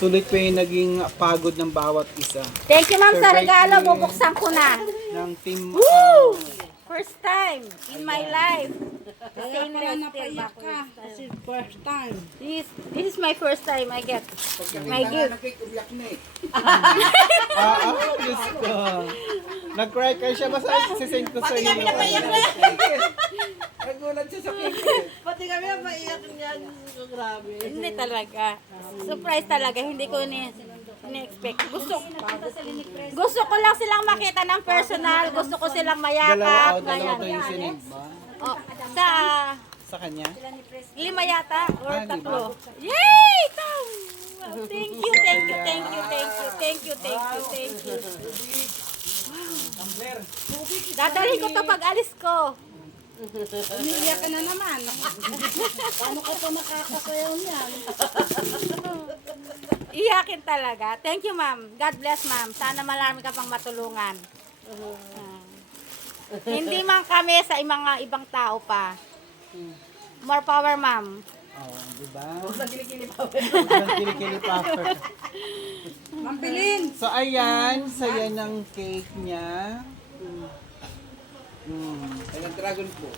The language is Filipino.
Sulit pa yung naging pagod ng bawat isa. Thank you, ma'am, sa Survive regalo. ni- Bubuksan ko na. Ng team. Woo! First time in my life. Kaya pala napaiyak ka. Kasi first time. This is my first time I get my gift. Diyos ko. Nag-cry ka siya. Basta sisend ko sa iyo. Nagulat siya sa cake. Pati kami napaiyak niya. Grabe. Hindi talaga. Surprise talaga. Hindi ko ni-expect. Gusto ko lang silang makita ng personal. Gusto ko silang mayakap. Dalawa to Ganyan. yung sinend ba? Oh, Sa kanya? 5 yata or Ah, 3. lima. Yay! Thank you, thank you, thank you, thank you, thank you, thank you, thank you. Dadalhin ko to pag alis ko. Umiiyak ka na naman. Paano ka pa makakasayaw niyan? Iyakin talaga. Thank you, ma'am. God bless, ma'am. Sana marami ka pang matulungan. Hindi man kami sa mga ibang tao pa. More power, ma'am. Oo, di ba? Huwag kilikili pa. Mambilin! So, ayan. Saya ng cake niya. Dragon po.